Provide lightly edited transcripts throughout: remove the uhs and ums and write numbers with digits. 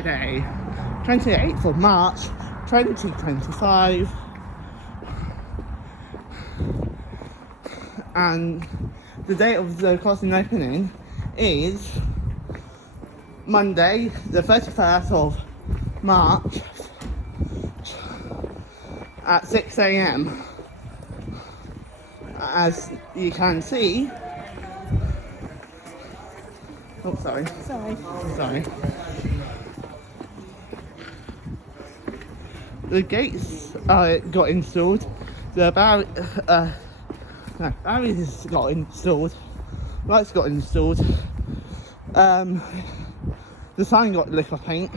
Friday, 28th of March, 2025. And the date of the crossing opening is Monday, the 31st of March at 6 a.m. As you can see, oh sorry, the gates got installed, the barriers got installed, lights got installed, the sign got liquor paint.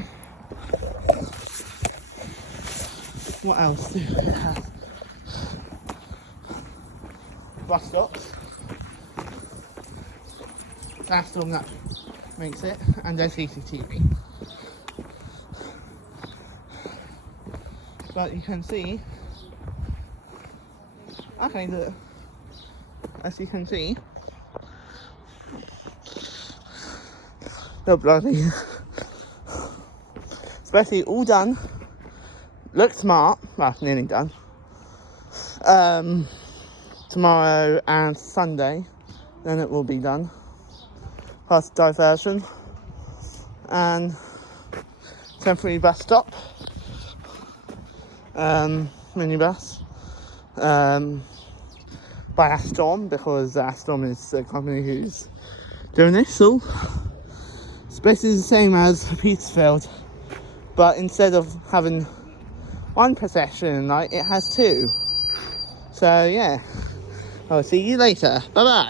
What else do it have? Bus stops. That's the one that makes it, and there's CCTV. But you can see, okay, look, as you can see, the bloody, especially all done, look smart, well, nearly done. Tomorrow and Sunday, then it will be done. Plus diversion and temporary bus stop, minibus, by Aston, because Aston is the company who's doing this. So it's basically the same as Petersfield, but instead of having one procession night, it has two. So yeah, I'll see you later. Bye bye.